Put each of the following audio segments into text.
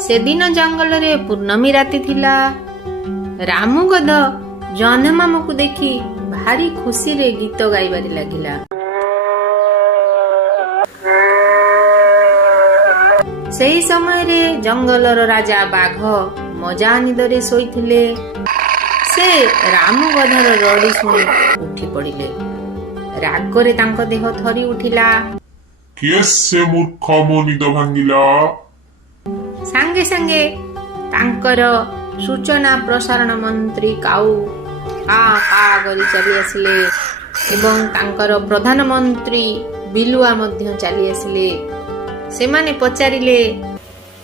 से दिन जंगल रे पूर्णमी राति थिला। रामू गध जह्नमामू को देखी भारी खुशी रे गीत गाइबारे लागिला। सेही समय रे जंगलर राजा बाघ मजा निदरे शोइथिले। से रामू गधर रड़ी शुणी उठी पड़िले। रागरे तांको देह थरी उठिला। किए से मूर्ख मो निद भांगिला। सांगे सांगे तांकर सूचना प्रसारण मंत्री काऊ आ करी चली आसिले एवं तांकर प्रधानमंत्री बिलुआ मध्य चली आसिले। सेमाने पचारिले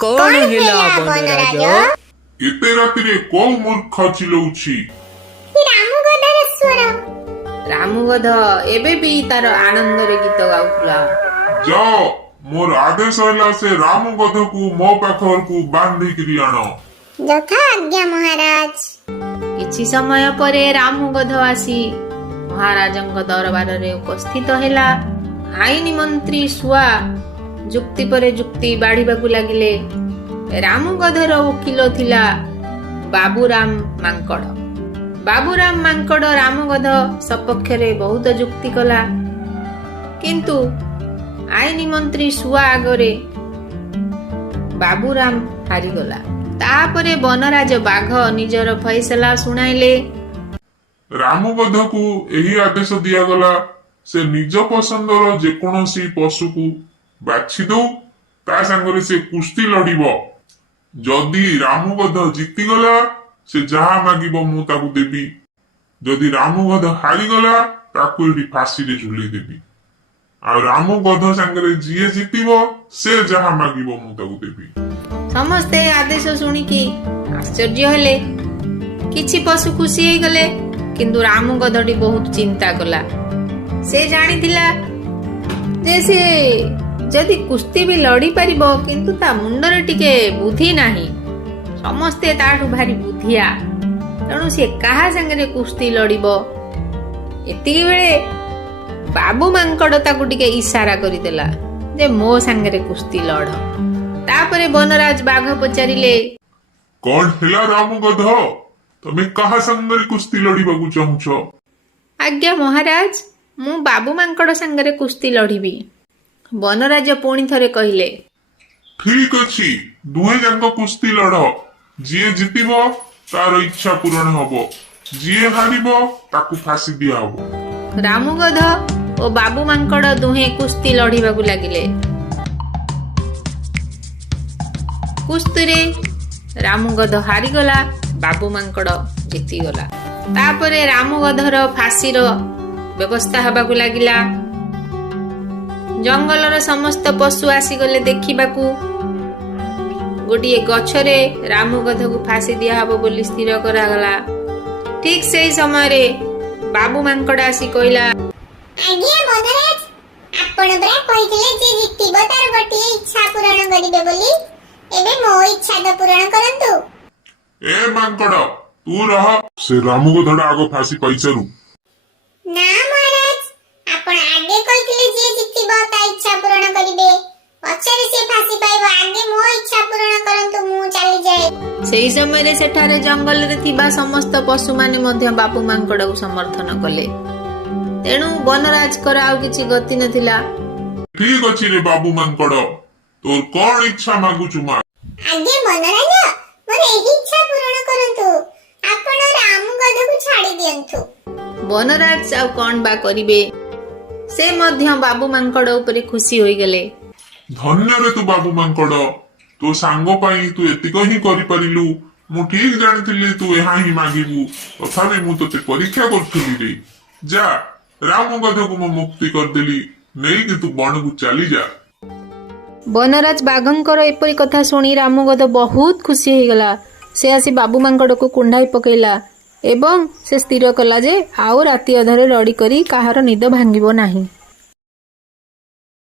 कौन हेला बनराज? एते रातिरे को मूर्ख चिलौछि? रामू गध एबे भी तार आनंद रे गीत गाउथला। जाओ मोर आदेश होला से रामू गध को मो पाखर को बांधी करी आनो। यथा आज्ञा महाराज। किछि समय परे रामू गध आसी महाराजंक दरबार रे उपस्थित हेला। आईन मंत्री सुआ जुक्ति परे जुक्ति बाढ़ीबाकू लागिले। रामू गधर वकील थिला बाबूराम मांकड़। बाबूराम मांकड़ रामू गध सपक्ष रे बहुत जुक्ति कला, किंतु आईन मंत्री सुआ आगरे बाबूराम हारिगला। तापरे बनराज बाघ निजर फैसला सुनाइले। रामू गध को एही आदेश दिया गला से निज पसंदर जेकोसी पशु को बाछि दो, ता संगरे से कुश्ती लड़िबो। जदि रामू गध जीती गला से जहा मागिबो मु ताकू देबी। जदि रामू गध हारी गला ताकू एठी फांसी रे झुली देबी। आ रामू गध संगरे जिए जीतिबो से जहा मागिबो मु ताकू देबी। समस्ते आदेश सुनिकी आश्चर्य हेले। किछि पशु खुशी हे गले, किंतु रामू गधटी बहुत चिंता कला। से जानिथिला जे से जदि कुश्ती भी लड़ी पारिबो, किंतु ता मुंडरे टिके बुद्धि नाही। समस्ते ताठू भारी बुद्धिया, तेणु से काहा संगे कुश्ती लड़िबो। एतिकी बेले बाबू मांकड़ ताकू टिके इशारा करिदेला जे मो संगे कुश्ती लड़। तापरे बनराज बाघ पचारिले, कौन हेला रामू गध? तमे काहा संगे कुश्ती लड़िबाकू चाहुछ? आज्ञा महाराज, मु बाबू मांकड़ संगे कुश्ती लड़िबी। बनराज पुणी थरे कहिले। ठीक अछि, दुहे जांको कुश्ती लड़। जिए जीतिबो तार इच्छा पूर्ण हबो, जिए हारिबो ताकू फांसी दिया हबो। रामू गध और बाबू मांकड़ दुहे कुश्ती लड़िबाकू लागिले। कुश्ती रे रामू गध हारिगला, बाबू मांकड़ जीतीगला। तापरे रामू गधर फांसीर व्यवस्था हबाकू लागिला। जंगलर समस्त पशु आसीगले देखिबाकू। गोटिए गछरे रामू गध को फांसी दिया हबो बोली स्थिर करागला। ठीक सेही समय रे बाबू मांकड़ आसी कहला, आज्ञा महाराज, आपण बरा कहिथिले जे जीतिबो तार गोटिए इच्छा पूर्ण करिबे बोली। एबे मो इच्छा तो पूर्ण करंतु। ए मांकड़ तू रह, से रामू गधड़ा आगो फांसी पैसारू। ना महाराज, आपण आगे कहिथिले जे जीतिबो ता इच्छा पूर्ण करिबे। पछरे से फांसी पाइबो, आगे मो इच्छा पूर्ण करंतु, मु चली जाए। सेही समय रे सेठारे जंगल रे थिबा समस्त पशु माने मध्य बाबू मांकड़ को समर्थन कले। तेणु बनराज कर आउ किछि गति नथिला। ठीक अछि रे बाबू मांकड़, तोर कोन इच्छा मागुछु मा? आगे बनराज, मोर एही इच्छा पूर्ण करंतु। आपण रामू गध को छाड़ी दियंतु। बनराज आउ कोन बा करिबे, से मध्य बाबू मांकड़ ऊपर खुशी होई गेले। धन्य रे तू बाबू मांकड़, तो सांगो पाई तू एतिक ही करि परिलु। मु ठीक जानिथिली तू एहा ही मागिबू, तथापि मु तते परीक्षा करथुली रे। जा रामू गध को मु मुक्ति कर देली, नै कि तू बन को चली जा। बनराज बाघंकर एपरी कथा सुनी रामू गध बहुत खुशी हो गला। से आसी बाबू मांकड़ को कुंडाई पकेला एवं से स्थिर कला जे आउ राति अधरे रड़ी करी काहार निद भांगिबो नाही।